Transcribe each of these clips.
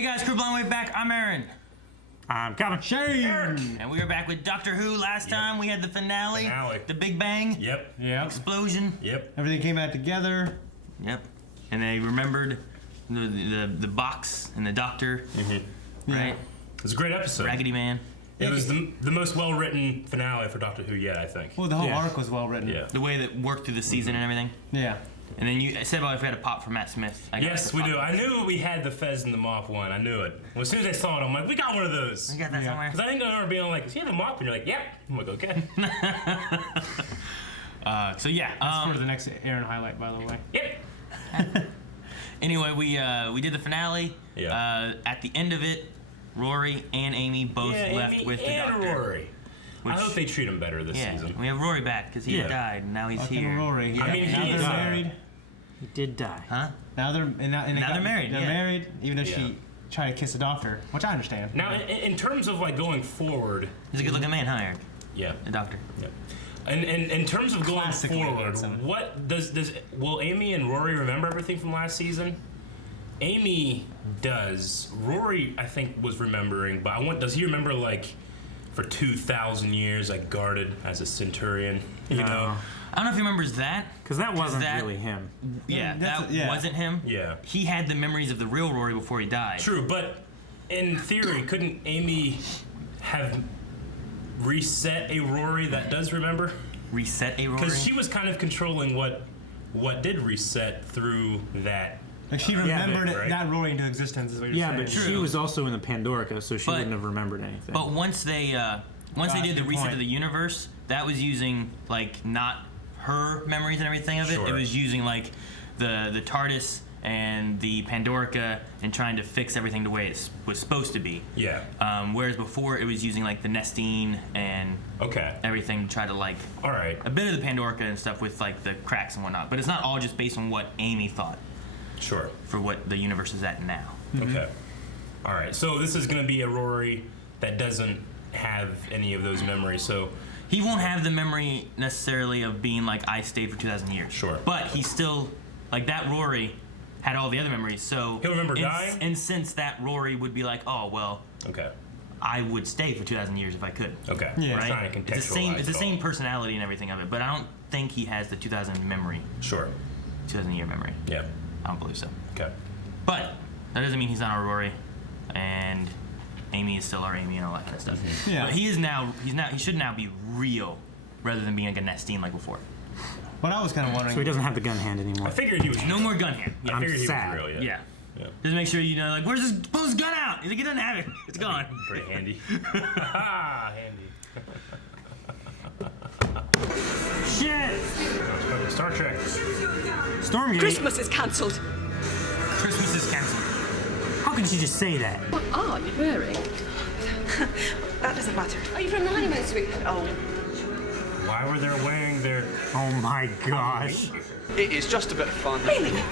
Hey guys, Crew Blind Way back. I'm Aaron. I'm Calvin. Shane! And we were back with Doctor Who last time. We had the finale. The Big Bang. Yep. Explosion. Yep. Everything came back together. Yep. And they remembered the box and the doctor. Mm-hmm. Right? It was a great episode. Raggedy Man. It was the most well-written finale for Doctor Who yet, I think. Well, the whole arc was well-written. Yeah. The way that worked through the season and everything. Yeah. And then you said about if we had a pop for Matt Smith. Yes, we do. I knew we had the Fez and the Mop one. I knew it. Well, as soon as I saw it, I'm like, we got one of those. We got that somewhere. Because I think I remember being like, is he have a mop? And you're like, yep. I'm like, okay. So yeah. That's for the next Aaron highlight, by the way. Yep. Anyway, we did the finale. Yeah. At the end of it, Rory and Amy both left Amy with the and doctor. Rory. I hope they treat him better this season. We have Rory back because he had died and now he's here. Rory. I mean, now he they're is married. He did die. Huh? Now they're Now they're married. They're married, even though she tried to kiss the doctor, which I understand. Now, in terms of like going forward, He's a good-looking man, huh, Eric? yeah, The doctor. yeah. And in terms of going Classically forward, handsome. what will Amy and Rory remember everything from last season? Amy does. Rory, I think, was remembering, but does he remember like for 2,000 years I guarded as a centurion? You know? I don't know if he remembers that. Because that wasn't really him. Yeah, that wasn't him. Yeah. He had the memories of the real Rory before he died. True, but in theory, couldn't Amy have reset a Rory that does remember? Reset a Rory? Because she was kind of controlling what did reset through that. Like she remembered right? that Rory into existence. Is what you're saying. But she was also in the Pandorica, so she wouldn't have remembered anything. But once they did the reset of the universe, that was using like not her memories and everything of it. Sure. It was using like the TARDIS and the Pandorica and trying to fix everything the way it was supposed to be. Yeah. Whereas before it was using like the Nestine and everything to try to like a bit of the Pandorica and stuff with like the cracks and whatnot. But it's not all just based on what Amy thought. Sure. For what the universe is at now. Okay. All right. So this is going to be a Rory that doesn't have any of those memories. So he won't have the memory necessarily of being like I stayed for 2,000 years. Sure. But he's still like that Rory had all the other memories. So he'll remember dying. And since that Rory would be like, oh well. Okay. I would stay for 2,000 years if I could. Okay. Yeah. Right. Trying to It's the same personality and everything of it, but I don't think he has the 2,000 memory. Sure. 2,000 year memory. Yeah. I don't believe so. Okay. But that doesn't mean he's not our Rory, and Amy is still our Amy and all that kind of stuff. Mm-hmm. Yeah. But he should now be real, rather than being like a Nestine like before. What I was kind of wondering. So he doesn't have the gun hand anymore. I figured he was no more gun hand. I figured he was real. Yeah. Yeah. Just make sure you know, like, where's pull his gun out? He's like, he doesn't have it. It's gone. Pretty handy. Handy. Shit! Star Trek. Stormgate. Christmas is cancelled. Christmas is cancelled. How can she just say that? What are you wearing? That doesn't matter. Are you from the honeymoon suite? Oh. Why were they wearing their... Oh my gosh. It is just a bit of fun. Really?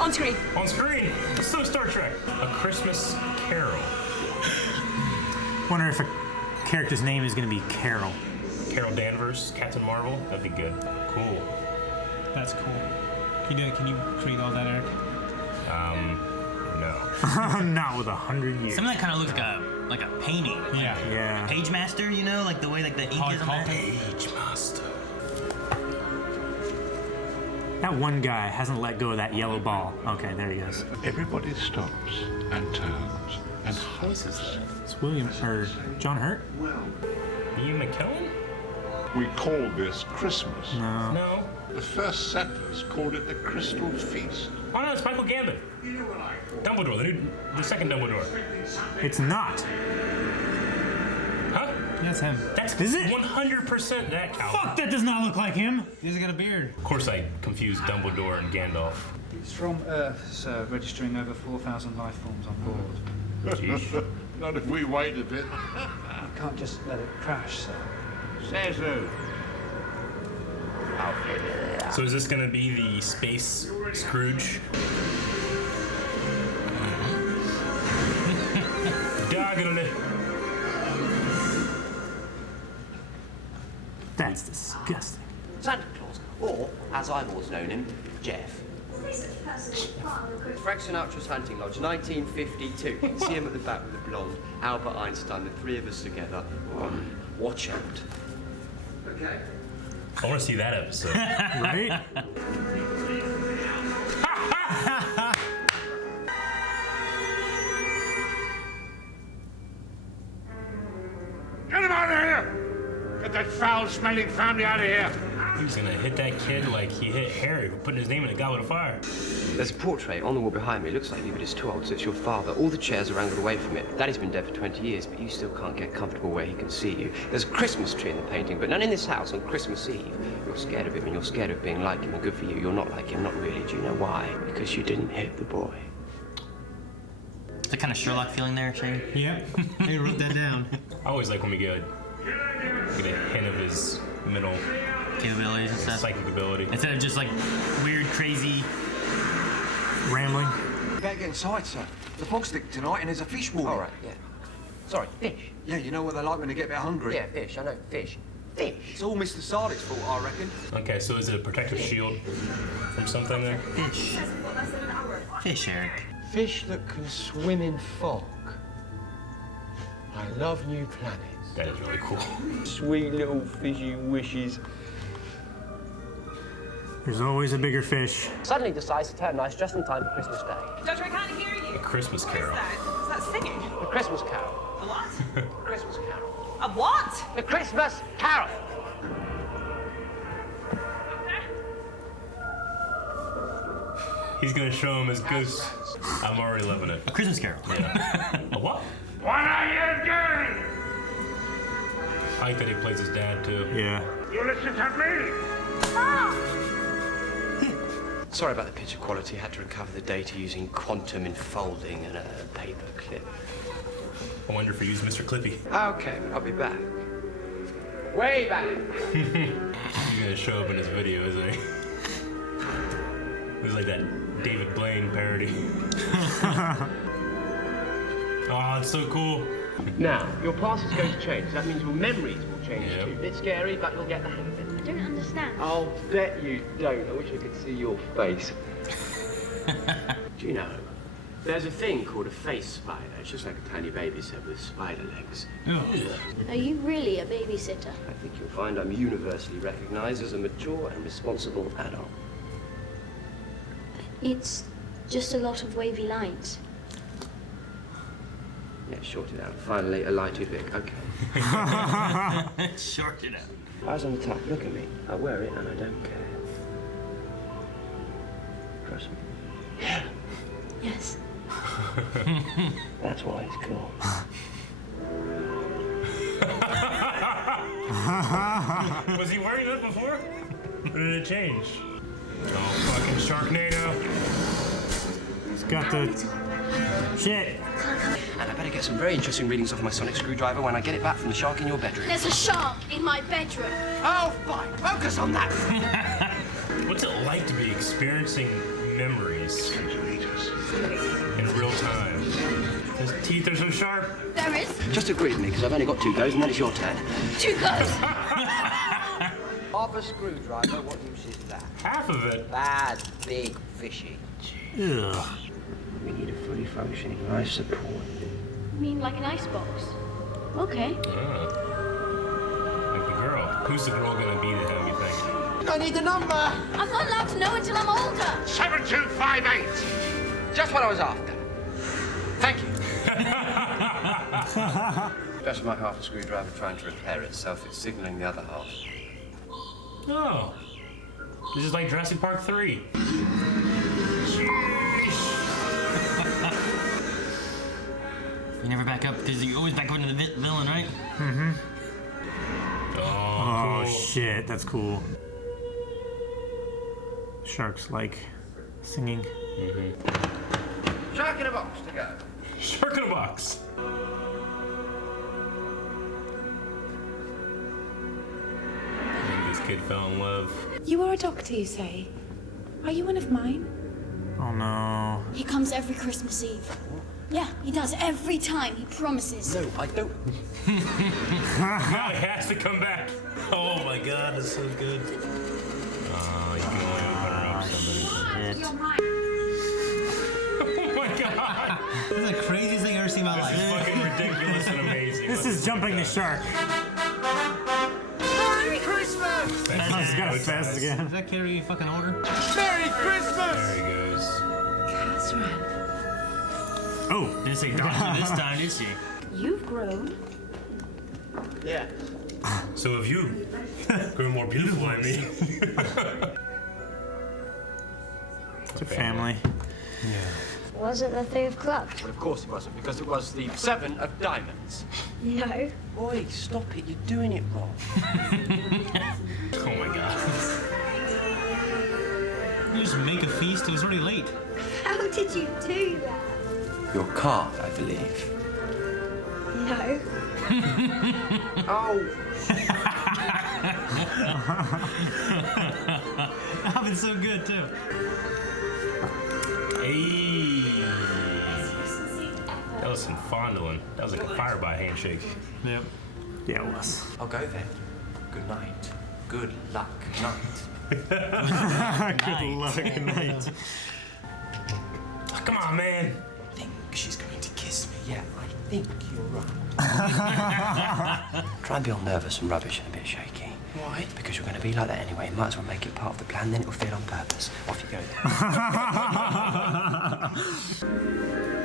On screen. On screen. So Star Trek. A Christmas Carol. Wonder if a character's name is going to be Carol. Carol Danvers, Captain Marvel. That'd be good. Cool. That's cool. Can you create all that, Eric? No. Not with 100 years. Something that kind of looks like a painting. Yeah. Yeah. Page Master, you know, like the way like the ink is on that. Page Master. That one guy hasn't let go of that yellow ball. Okay, there he goes. Everybody stops and turns and hugs. It's John Hurt? Ian McKellen? We call this Christmas. No. The first settlers called it the Crystal Feast. Oh no, it's Michael Gambon. Dumbledore, the second Dumbledore. It's not. Huh? That's him. Is it? 100% that, Calvin. Fuck, that does not look like him. He hasn't got a beard. Of course I confused Dumbledore and Gandalf. It's from Earth, sir, registering over 4,000 life forms on board. Not if we wait a bit. You can't just let it crash, sir. Says who? So is this gonna be the Space Scrooge? Diagonally. That's disgusting. Santa Claus, or, as I've always known him, Jeff. Frank Sinatra's hunting lodge, 1952. You can see him at the back with the blonde, Albert Einstein, the three of us together. Watch out. Okay. I want to see that episode. Right? Get him out of here! Get that foul-smelling family out of here! He's gonna hit that kid like he hit Harry for putting his name in a goblet of fire. There's a portrait on the wall behind me. It looks like you, but it's too old, so it's your father. All the chairs are angled away from it. Daddy's been dead for 20 years, but you still can't get comfortable where he can see you. There's a Christmas tree in the painting, but none in this house on Christmas Eve. You're scared of him, and you're scared of being like him, and good for you. You're not like him, not really. Do you know why? Because you didn't hit the boy. The kind of Sherlock feeling there, Shane. Yeah, I wrote that down. I always like when we get a hint of his mental Capabilities and stuff. psychic ability. Instead of just like weird, crazy Rambling. You better get inside, sir. The fog stick tonight and there's a fish warming. All right, yeah. Sorry, fish. Yeah, you know what they're like when they get a bit hungry. Yeah, fish. I know, fish. Fish. It's all Mr. Sardic's fault, I reckon. Okay, so is it a protective shield from something there? fish. Fish, Eric. Fish that can swim in fog. I love new planets. That is really cool. Sweet little fishy wishes. There's always a bigger fish. Suddenly decides to turn nice just in time for Christmas Day. Doctor, I can't hear you. A Christmas Carol. Is that singing? The Christmas Carol. A what? The Christmas Carol. A what? The Christmas Carol. He's gonna show him his ghosts. I'm already loving it. A Christmas Carol. Yeah. A what? What are you doing? I like that he plays his dad too. Yeah. You listen to me! Sorry about the picture quality. Had to recover the data using quantum enfolding and a paper clip. I wonder if he used Mr. Clippy. Okay, I'll be back. Way back. He's gonna show up in his video, isn't he? It was like that David Blaine parody. Oh, it's so cool. Now, your past is going to change. That means your memories will change Yep. too. Bit scary, but you'll get the hang of it. I don't understand. I'll bet you don't. I wish I could see your face. Do you know, there's a thing called a face spider. It's just like a tiny baby's head with spider legs. Are you really a babysitter? I think you'll find I'm universally recognized as a mature and responsible adult. It's just a lot of wavy lines. Yeah, short it out. Finally, a lighted Vic. Okay. Short it out. Eyes on the top. Look at me. I wear it and I don't care. Trust me. Yeah. Yes. That's why it's cool. Was he wearing that before? Or did it change? Oh, fucking Sharknado. It's got the shit. And I better get some very interesting readings off my sonic screwdriver when I get it back from the shark in your bedroom. There's a shark in my bedroom. Oh, fine. Focus on that. What's it like to be experiencing memories in real time? His teeth are so sharp. There is Just agree with me, because I've only got 2 goes, and then it's your turn. 2 goes. Half a screwdriver, what use is that? Half of it. Bad, big, fishy. Ugh. We need a fully functioning life support. You mean like an icebox? Okay. Like the girl. Who's the girl gonna be to him, you think? I need the number. I'm not allowed to know until I'm older. 7258! Just what I was after. Thank you. Just my half a screwdriver trying to repair itself. It's signaling the other half. Oh. This is like Jurassic Park 3. You never back up because you always back up into the villain, right? Mm-hmm. Oh, cool. Shit, that's cool. Sharks like singing. Mm-hmm. Shark in a box to go. Shark in a box. This kid fell in love. You are a doctor, you say? Are you one of mine? Oh no. He comes every Christmas Eve. Yeah, he does every time. He promises. No, I don't. Now he has to come back. Oh my god, that's so good. Oh, you can only open her up somebody. Shit. This is the craziest thing I've ever seen in my life. This is fucking ridiculous and amazing. This is jumping the shark. Merry Christmas! I just got fast again. Does that carry a fucking order? Merry Christmas! There he goes. Kosterman, Oh, didn't say doctor this time, did she? you've grown. Yeah. So have you grown more beautiful, I mean. It's a family. Was it the 3 of clubs? Well, of course it wasn't, because it was the 7 of diamonds. No. Boy, stop it. You're doing it wrong. Oh my god. You just make a feast. It was already late. How did you do that? Your card, I believe. No. Oh. That happened so good too. Hey. That was some fondling. That was like a fire-by handshake. Yep. Yeah, it was. I'll go then. Good night. Good luck night. Good luck night. Oh, come on, man. I think she's going to kiss me. Yeah, I think you're right. Try and be all nervous and rubbish and a bit shaky. Why? Because you're going to be like that anyway. You might as well make it part of the plan, then it'll feel on purpose. Off you go.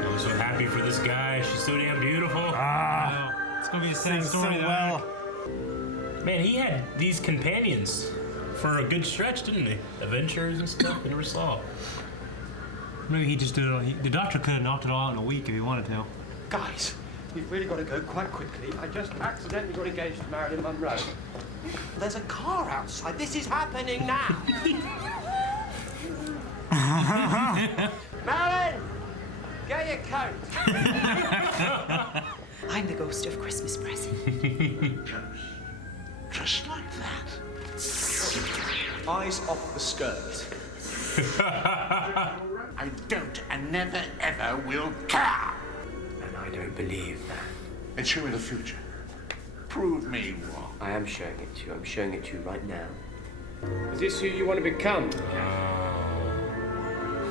I'm so happy for this guy. She's so damn beautiful. It's gonna be a sad story. So well. Man, he had these companions for a good stretch, didn't he? Adventures and stuff we never saw. Maybe he just did it all. The doctor could have knocked it all out in a week if he wanted to. Guys, we've really got to go quite quickly. I just accidentally got engaged to Marilyn Monroe. There's a car outside. This is happening now. Marilyn, get your coat. I'm the ghost of Christmas present. Just like that. Eyes off the skirt. I don't and never ever will care. And I don't believe that. And show me the future. Prove me wrong. I am showing it to you. I'm showing it to you right now. Is this who you want to become?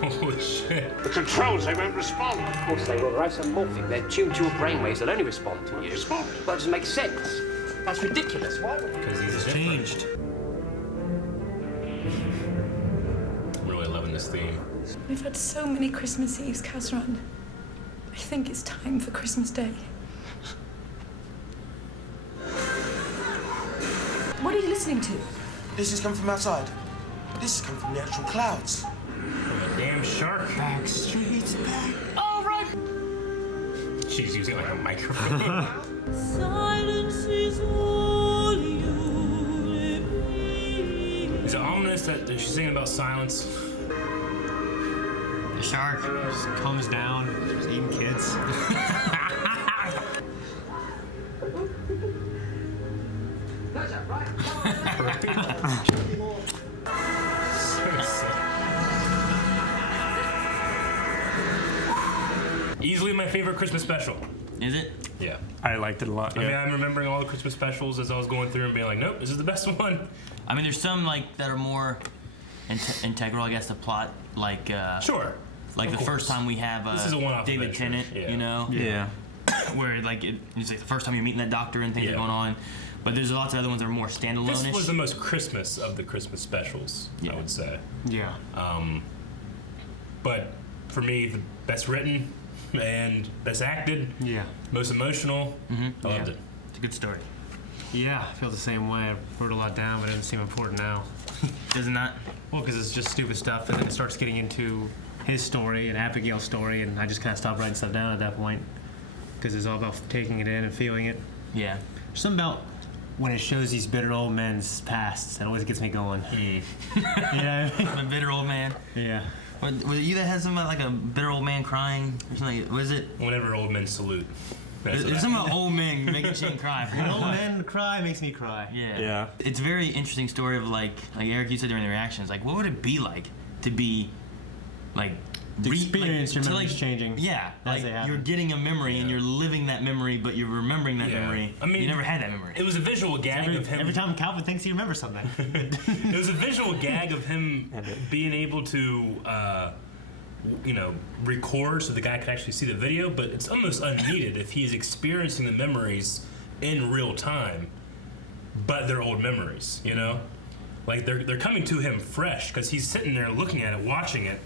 Holy shit. The controls, they won't respond. Of course they will. They're isomorphic. They're tuned to your brainwaves. They'll only respond to you. Respond? That doesn't make sense. That's ridiculous. Why would Because he's Changed. I'm really loving this theme. We've had so many Christmas Eves, Kosterman. I think it's time for Christmas Day. What are you listening to? This has come from outside. This has come from the actual clouds. A damn shark. Backstreet's back. All right. She's using like a microphone. Silence is all you Is it ominous that she's singing about silence? The shark just comes down, just eating kids. Easily my favorite Christmas special. Is it? Yeah. I liked it a lot. I mean, Yeah. I'm remembering all the Christmas specials as I was going through and being like, nope, this is the best one. I mean, there's some like that are more integral, I guess, to plot. Like Sure. Like Of the course. first time we have This is a one-off David adventure. Tennant, Yeah. you know. Yeah. Where like it's like the first time you're meeting that doctor and things are going on. But there's lots of other ones that are more standalone-ish. This was the most Christmas of the Christmas specials, I would say. Yeah. But for me, the best written and best acted. Yeah. Most emotional. I loved it. It's a good story. Yeah, I feel the same way. I wrote a lot down, but it doesn't seem important now. Does it not? Well, because it's just stupid stuff, and then it starts getting into his story and Abigail's story, and I just kind of stopped writing stuff down at that point. Because it's all about taking it in and feeling it. Yeah. There's something about when it shows these bitter old men's pasts that always gets me going. Mm. Yeah. A bitter old man. Yeah. Was it you that had something like a bitter old man crying or something? Was it? Whenever old men salute. There's something about old men making Shane cry. When old men cry makes me cry. Yeah. Yeah. It's a very interesting story of like Eric, you said during the reactions, like what would it be like to be like To experience your to, memories changing. Yeah, as like they happen. you're getting a memory and you're living that memory, but you're remembering that memory. I mean, you never had that memory. It was a visual gag of him. Every time Calvin thinks he remembers something. It was a visual gag of him being able to, record so the guy could actually see the video, but it's almost unneeded if he's experiencing the memories in real time, but they're old memories, Like, they're coming to him fresh, because he's sitting there looking at it, watching it,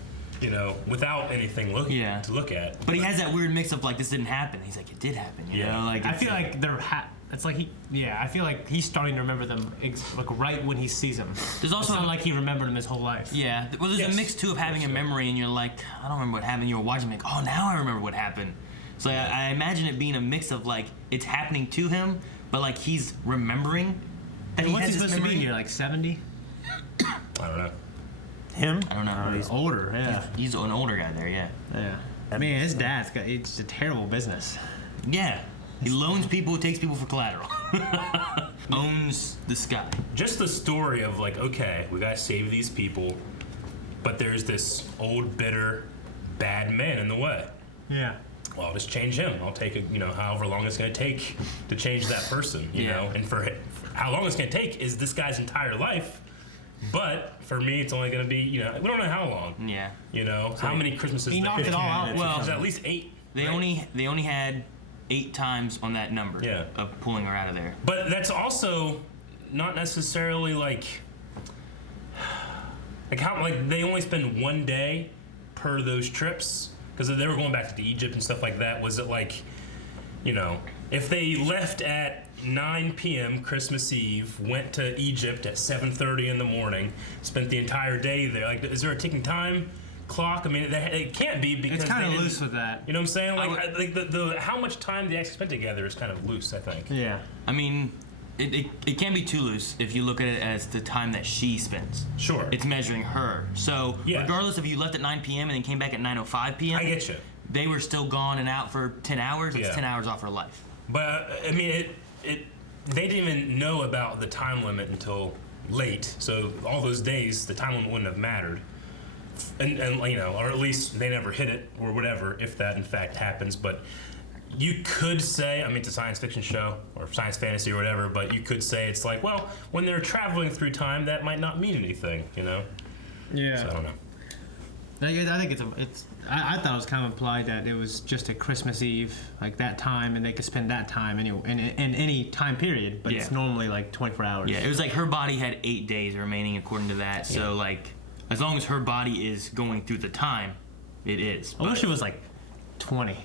without anything to look at. But he has that weird mix of, like, this didn't happen. He's like, it did happen, you know? Like, I feel like they're... It's like I feel like he's starting to remember them like right when he sees them. There's also it's not like he remembered them his whole life. Yeah, well, there's a mix too of having a memory and you're like, I don't remember what happened. You're watching, like, oh, now I remember what happened. So I imagine it being a mix of like it's happening to him, but like he's remembering. And what's he supposed to be here? Like 70? I don't know. Him? I don't know. He's older. Yeah, he's an older guy there. Yeah. Yeah. I mean, his dad's it's a terrible business. Yeah. He loans people, takes people for collateral. Owns the sky. Just the story of like, okay, we gotta save these people, but there's this old, bitter, bad man in the way. Yeah. Well, I'll just change him. I'll take however long it's gonna take to change that person, you know? And for how long it's gonna take is this guy's entire life. But for me, it's only gonna be, we don't know how long. Yeah. How many Christmases? He knocked it all out. Well, there's at least 8. They only had 8 times on that number of pulling her out of there. But that's also not necessarily like how they only spend 1 day per those trips because they were going back to Egypt and stuff like that. Was it like, if they left at 9 p.m. Christmas Eve, went to Egypt at 7:30 in the morning, spent the entire day there, like, is there a ticking time clock? I mean, it can't be because it's kind of loose with that. You know what I'm saying? Like the how much time they actually spent together is kind of loose, I think. Yeah. I mean, it can be too loose if you look at it as the time that she spends. Sure. It's measuring her. So regardless if you left at 9 p.m. and then came back at 9:05 p.m. I get you. They were still gone and out for 10 hours. It's 10 hours off her life. But I mean, they didn't even know about the time limit until late. So all those days, the time limit wouldn't have mattered. And or at least they never hit it or whatever, if that in fact happens. But you could say, I mean, it's a science fiction show or science fantasy or whatever, but you could say it's like, well, when they're traveling through time, that might not mean anything, Yeah. So I don't know. I think I thought it was kind of implied that it was just a Christmas Eve, like that time, and they could spend that time in any time period, but it's normally like 24 hours. Yeah, it was like her body had 8 days remaining according to that. So like, as long as her body is going through the time, it is. I wish it was like 20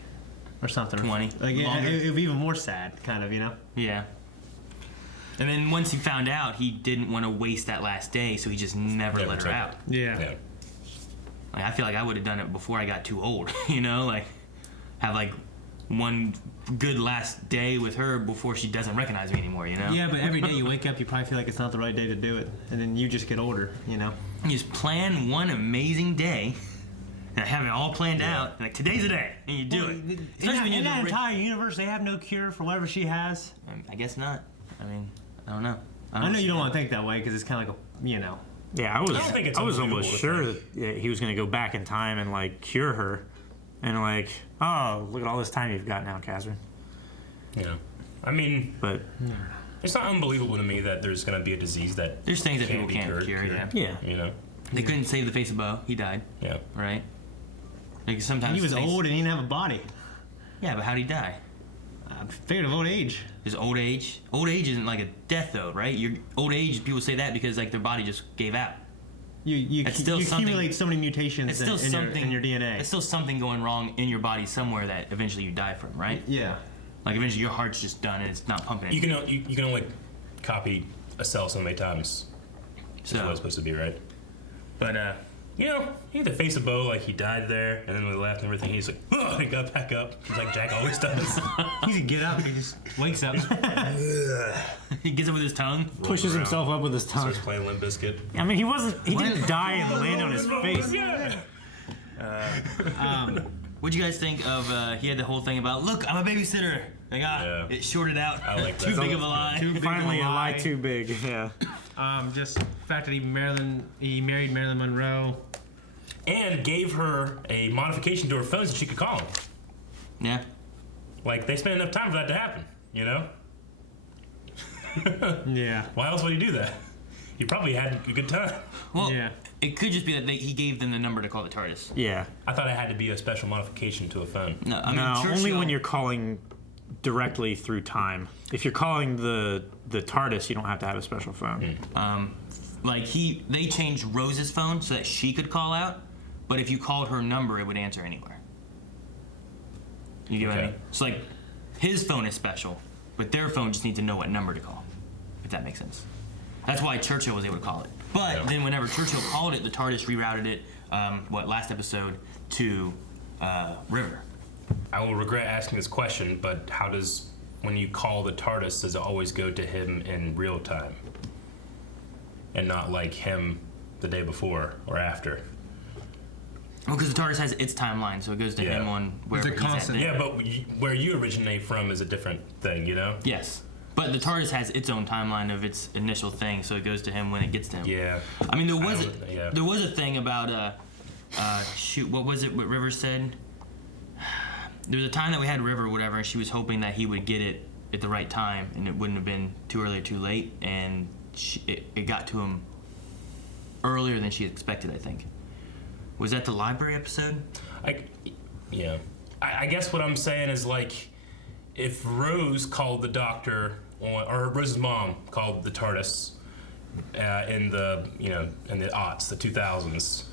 or something. 20. Like it would be even more sad, kind of, Yeah. And then once he found out, he didn't want to waste that last day, so he just never let her out. Yeah. Like, I feel like I would have done it before I got too old, like have like one good last day with her before she doesn't recognize me anymore, Yeah, but every day you wake up, you probably feel like it's not the right day to do it, and then you just get older, You just plan one amazing day, and have it all planned out, like today's the day, and you do it. In that entire universe, they have no cure for whatever she has? I guess not. I mean, I don't know. I know you don't want to think that way, because it's kind of like Yeah, I was almost sure that he was going to go back in time and like cure her, and like, oh, look at all this time you've got now, Catherine. Yeah, I mean, but it's not unbelievable to me that there's going to be a disease that there's things that people can't cure. Yeah. They couldn't save the face of Bo. He died. Yeah. Right. Like sometimes he was old and he didn't have a body. Yeah, but how'd he die? I figured of old age. Just old age. Old age isn't like a death, though, right? Your old age, people say that because like their body just gave out. You accumulate so many mutations in your DNA. It's still something going wrong in your body somewhere that eventually you die from, right? Yeah. Like eventually your heart's just done and it's not pumping. You can only copy a cell so many times. So that's what it's supposed to be, right? But he had the face of Bo, like he died there, and then when we left and everything, he's like, oh, he got back up. He's like Jack always does. He can get up, he just wakes up. He gets up with his tongue, pushes himself up with his tongue. Starts playing Limp Bizkit. I mean, he didn't die and land on his face. What'd you guys think of? He had the whole thing about, look, I'm a babysitter. Like, it shorted out. I like that. Too big of a lie. Finally, a lie too big. Yeah. Just the fact that he married Marilyn Monroe, and gave her a modification to her phone so she could call him. Yeah. Like they spent enough time for that to happen, Yeah. Why else would he do that? You probably had a good time. Well, it could just be that he gave them the number to call the TARDIS. Yeah. I thought it had to be a special modification to a phone. No, I mean, only when you're calling directly through time. If you're calling the TARDIS, you don't have to have a special phone. Like they changed Rose's phone so that she could call out, but if you called her number, it would answer anywhere. You get what I mean? So like, his phone is special, but their phone just needs to know what number to call, if that makes sense. That's why Churchill was able to call it. But then whenever Churchill called it, the TARDIS rerouted it, last episode, to River. I will regret asking this question, but how does, when you call the TARDIS, does it always go to him in real time? And not like him the day before or after? Well, because the TARDIS has its timeline, so it goes to him on wherever he's at. Yeah, but where you originate from is a different thing, you know? Yes. But the TARDIS has its own timeline of its initial thing, so it goes to him when it gets to him. Yeah. I mean, there was a thing about what was it? What River said? There was a time that we had River, whatever, and she was hoping that he would get it at the right time, and it wouldn't have been too early or too late, and it got to him earlier than she expected, I think. Was that the library episode? I guess what I'm saying is, like, if Rose called the doctor, or Rose's mom called the TARDIS in the aughts, the 2000s,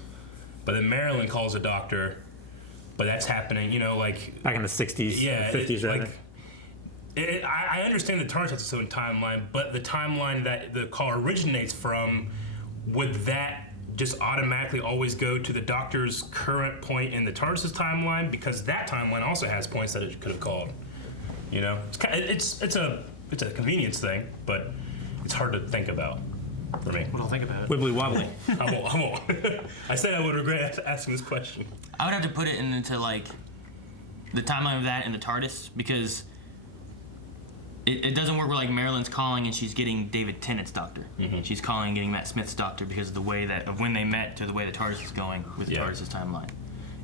but then Marilyn calls the doctor, but that's happening, like back in the 60s, 50s, I understand the TARDIS has its own timeline, but the timeline that the call originates from, would that just automatically always go to the doctor's current point in the TARDIS's timeline? Because that timeline also has points that it could have called. It's a convenience thing, but it's hard to think about for me. What I'll think about it. Wibbly wobbly. I won't. I said I would regret asking this question. I would have to put it into like the timeline of that and the TARDIS, because it doesn't work where like Marilyn's calling and she's getting David Tennant's doctor. Mm-hmm. She's calling and getting Matt Smith's doctor because of the way of when they met to the way the TARDIS is going with the TARDIS's timeline.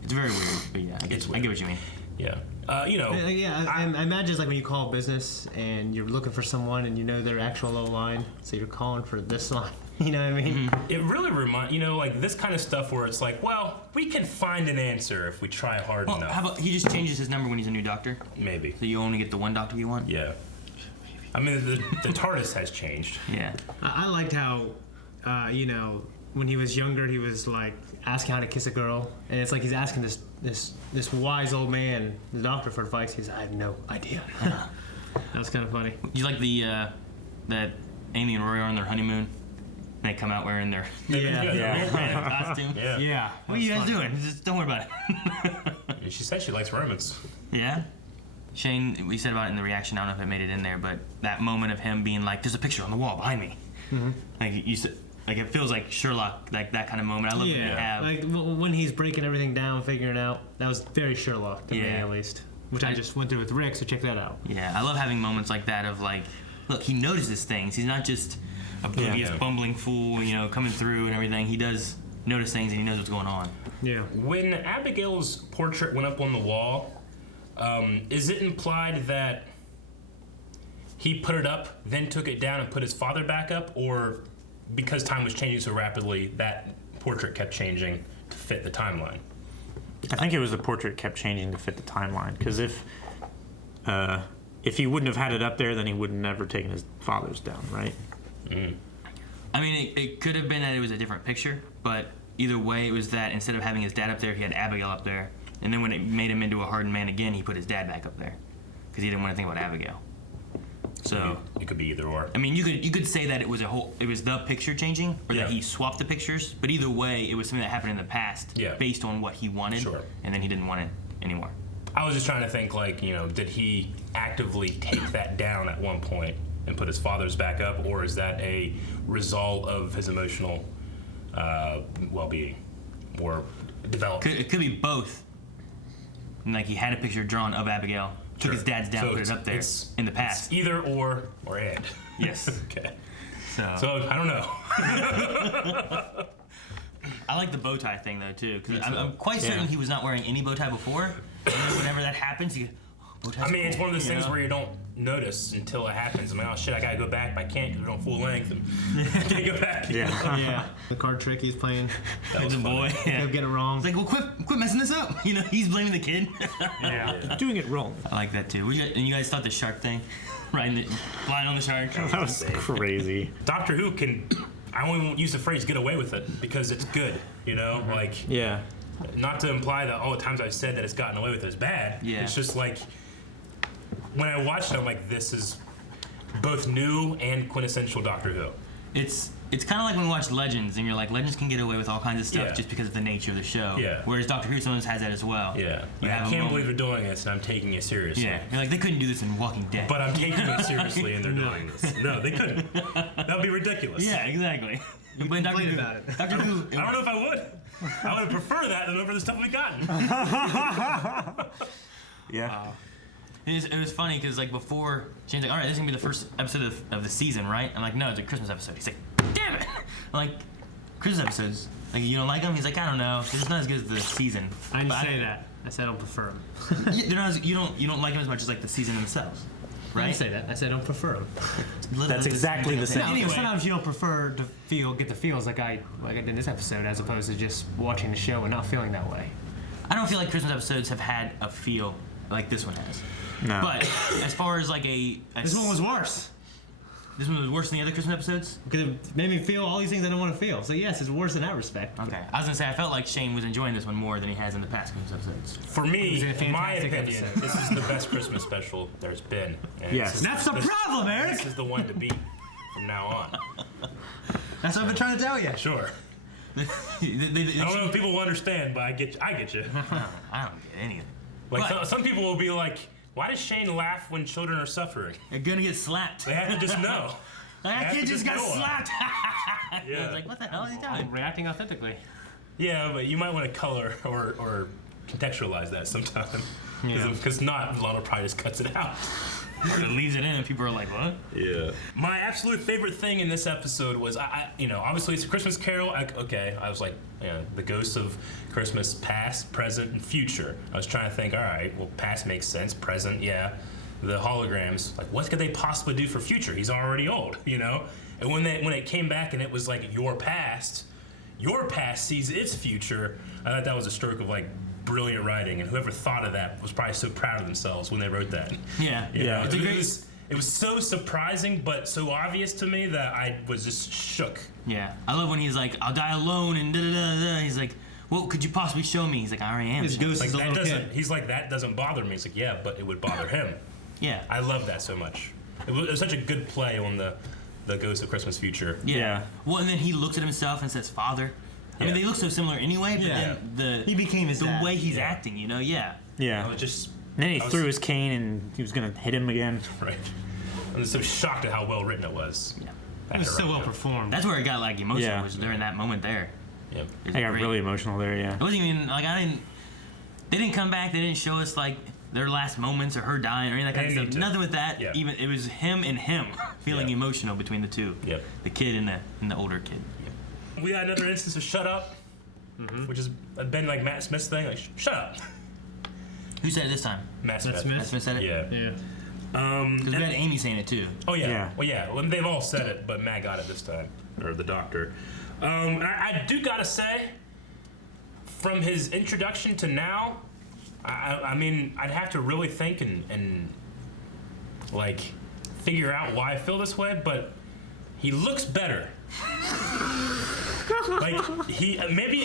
It's very weird, but yeah, I get what you mean. Yeah. I imagine it's like when you call a business and you're looking for someone and you know their actual line, so you're calling for this line. You know what I mean? It really reminds, like this kind of stuff where it's like, well, we can find an answer if we try hard enough. How about he just changes his number when he's a new doctor? Maybe. So you only get the one doctor you want? Yeah. I mean, the TARDIS has changed. Yeah. I liked how, when he was younger, he was like asking how to kiss a girl, and it's like he's asking this wise old man, the doctor, for advice. He's, I have no idea. That was kind of funny. You like that Amy and Rory are on their honeymoon? And they come out wearing their costume. Yeah. What are you guys doing? Just don't worry about it. She said she likes romance. Yeah. Shane, we said about it in the reaction. I don't know if it made it in there, but that moment of him being like, "There's a picture on the wall behind me." Mm-hmm. Like you said, like it feels like Sherlock, like that kind of moment. I love when you have like when he's breaking everything down, figuring it out. That was very Sherlock to me, at least. Which I just went through with Rick, so check that out. Yeah, I love having moments like that of like, look, he notices things. He's not just a oblivious, bumbling fool, coming through and everything. He does notice things and he knows what's going on. Yeah. When Abigail's portrait went up on the wall, is it implied that he put it up, then took it down and put his father back up, or because time was changing so rapidly, that portrait kept changing to fit the timeline? I think it was the portrait kept changing to fit the timeline, because if he wouldn't have had it up there, then he would have never taken his father's down, right? Mm. I mean, it could have been that it was a different picture, but either way, it was that instead of having his dad up there, he had Abigail up there. And then when it made him into a hardened man again, he put his dad back up there because he didn't want to think about Abigail. So it could be either or. I mean, you could say that it was the picture changing, or that he swapped the pictures. But either way, it was something that happened in the past, based on what he wanted, and then he didn't want it anymore. I was just trying to think, like, did he actively take that down at one point and put his father's back up, or is that a result of his emotional well-being or development? It could be both. And like he had a picture drawn of Abigail, took his dad's down, put it up there in the past. It's either or and. Yes. Okay. So I don't know. I like the bow tie thing though too, because I'm quite certain he was not wearing any bow tie before. And then whenever that happens, you go, oh I mean, it's one of those things where you don't notice until it happens. I'm like, oh shit, I gotta go back, but I can't because we're on full length. And I can't go back. Yeah. The card trick he's playing. That was the boy. He'll get it wrong. It's like, well, quit messing this up. You know, he's blaming the kid. Yeah. Doing it wrong. I like that too. And you guys thought the shark thing, flying on the shark. That was crazy. Doctor Who can. I won't use the phrase "get away with it" because it's good. You know, like. Yeah. Not to imply that all the times I've said that it's gotten away with it is bad. Yeah. It's just like when I watched it, I'm like, this is both new and quintessential Doctor Who. It's kind of like when we watch Legends, and you're like, Legends can get away with all kinds of stuff Yeah. just because of the nature of the show. Yeah. Whereas Doctor Who sometimes has that as well. Yeah. You I have a can't moment- believe they're doing this, and I'm taking it seriously. Yeah. You're like, they couldn't do this in Walking Dead. But I'm taking it seriously, and they're doing this. No, they couldn't. That would be ridiculous. Yeah, exactly. You blame Doctor Who. about it. Doctor Who. I don't know if I would. I would prefer that than over the stuff we've gotten. Yeah. It was funny because like before, Shane's like, all right, this is gonna be the first episode of the season, right? I'm like, no, it's a Christmas episode. He's like, damn it! I'm like, Christmas episodes, like you don't like them? He's like, I don't know, it's not as good as the season. I didn't But say that. I said I don't prefer them. Yeah, they're not. You don't like them as much as like the season themselves, I right? didn't say that. I said I don't prefer them. That's exactly the same. Anyway, Sometimes you don't prefer to get the feels like I did in this episode, as opposed to just watching the show and not feeling that way. I don't feel like Christmas episodes have had a feel like this one has. No. But as far as like This one was worse. This one was worse than the other Christmas episodes? Because it made me feel all these things I don't want to feel. So yes, it's worse in that respect. Okay. I was gonna say I felt like Shane was enjoying this one more than he has in the past Christmas episodes. For me, It was a in my fantastic opinion, episode. this is the best Christmas special there's been. And Yes. this is- That's the this- problem, Eric! This is the one to beat from now on. That's what I've been trying to tell you. Sure. I don't know if people will understand, but I get you. I don't get anything. Like But- some people will be like, "Why does Shane laugh when children are suffering?" They're gonna get slapped. They have to just know. That They kid have to just got know. slapped. I Yeah. was like, what the hell is he I'm doing? reacting authentically. Yeah, but you might want to color or contextualize that sometime. Yeah. Because not a lot of probably just cuts it out. It leaves it in, and people are like, what? Yeah. My absolute favorite thing in this episode was, obviously it's a Christmas Carol. I was like, the ghosts of Christmas past, present, and future. I was trying to think, all right, well, past makes sense, present, yeah. The holograms, like, what could they possibly do for future? He's already old, you know? And when it came back and it was like, your past sees its future, I thought that was a stroke of, like, brilliant writing, and whoever thought of that was probably so proud of themselves when they wrote that. Yeah. You know, It's a it was so surprising, but so obvious to me that I was just shook. Yeah. I love when he's like, I'll die alone, and da-da-da-da. He's like, what could you possibly show me? He's like, I already am. His ghost Like is a that little doesn't. kid. He's like, that doesn't bother me. He's like, yeah, but it would bother him. Yeah. I love that so much. It was such a good play on the Ghost of Christmas Future. Yeah. Well, and then he looks at himself and says, "Father." I mean, Yeah. they look so similar anyway, but Yeah. then He became his the dad. way he's acting, you know, yeah. Yeah. I was just And then he I was- threw his cane and he was gonna hit him again. right. I was so shocked at how well written it was. Yeah. It was so well performed. That's where it got like emotional, Yeah. was during that moment there. Yep. It was I got great. really emotional there, yeah. It wasn't even like they didn't come back. They didn't show us like their last moments or her dying or any of that kind They of didn't stuff. need to. Nothing with that. Yeah. Even it was him and him feeling Yeah. emotional between the two. Yep. The kid and the older kid. We had another instance of shut up, which has been like Matt Smith's thing, like shut up. Who said it this time? Matt Smith. Smith? Matt Smith said it. Yeah. Yeah. Because we had Amy saying it too. Oh yeah. Yeah. Well, yeah. Well, they've all said it, but Matt got it this time, or the doctor. I do gotta say, from his introduction to now, I mean, I'd have to really think and like figure out why I feel this way, but he looks better. Like he maybe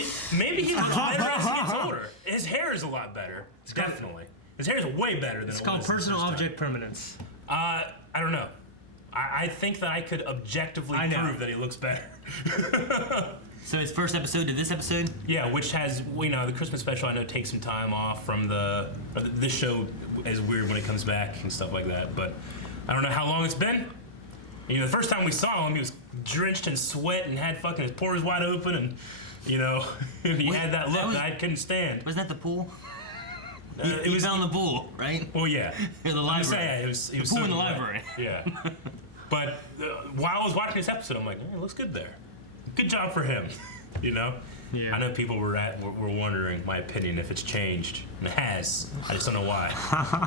he looks better as he gets older. His hair is a lot better, definitely. His hair is way better than It's it called was the personal first time. object permanence. I don't know. I think that I could objectively I know. prove that he looks better. So his first episode to this episode. Yeah, which has, the Christmas special I know takes some time off from this show is weird when it comes back and stuff like that, but I don't know how long it's been. The first time we saw him, he was drenched in sweat and had fucking his pores wide open and, he had that look that I couldn't stand. Wasn't that the pool? It He was fell in the pool, right? Well, yeah. In the I'm library. just saying, it was The pool so in the wet. library. Yeah. But while I was watching this episode, I'm like, it looks good there. Good job for him. Yeah. I know people were wondering my opinion if it's changed, and it has. I just don't know why.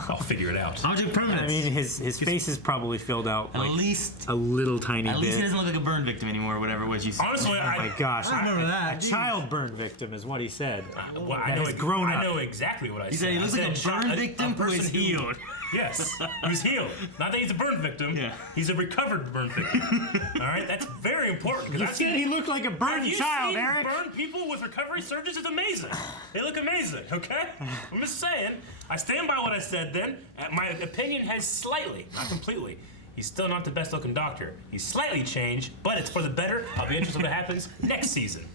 I'll figure it out. Object permanence. I mean, his face is probably filled out At like least a little tiny At bit. least he doesn't look like a burn victim anymore, or whatever it was you said. Honestly, Oh my gosh! I remember that. A child burn victim is what he said. Well, I That know has grown up. I know exactly what I said. He said he looks like a burn victim who is healed. Yes, he's healed. Not that he's a burn victim. Yeah. He's a recovered burn victim. All right, that's very important. You said he looked like a burned child, Eric. Burn people with recovery surgeons is amazing. They look amazing. Okay, I'm just saying. I stand by what I said. Then my opinion has slightly, not completely. He's still not the best looking doctor. He's slightly changed, but it's for the better. I'll be interested in what happens next season.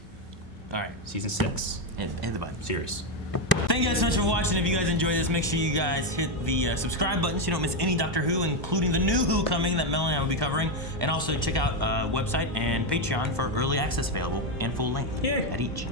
All right, season 6. In the button. Series. Thank you guys so much for watching. If you guys enjoyed this, make sure you guys hit the subscribe button so you don't miss any Doctor Who, including the new Who coming that Mel and I will be covering. And also check out website and Patreon for early access available and full length at each.